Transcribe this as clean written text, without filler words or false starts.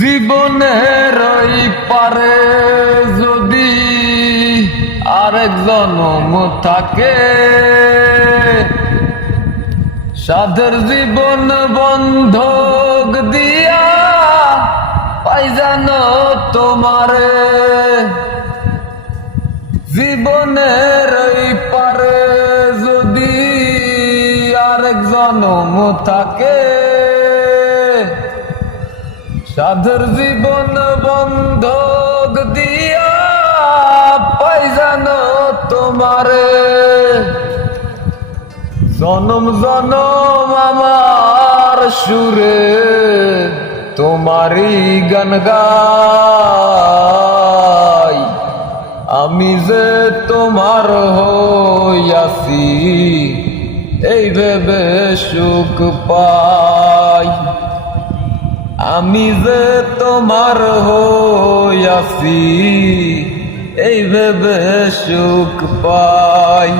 জীবনের ওই পারে যদি আরেক জনম থাকে, সাধের জীবন বন্ধক দিয়া পাই জানো তোমারে। জীবনের ওই পারে যদি আরেক জনম থাকে, সাধের জীবন বন্ধক দিয়া পাই জানো তোমারে। জনম জনম আমার সুরে তোমারই গান গাই, আমি যে তোমার হইয়াছি এই ভেবে সুখ পাই। আমি যে তোমার হইয়াছি এই ভেবে সুখ পাই।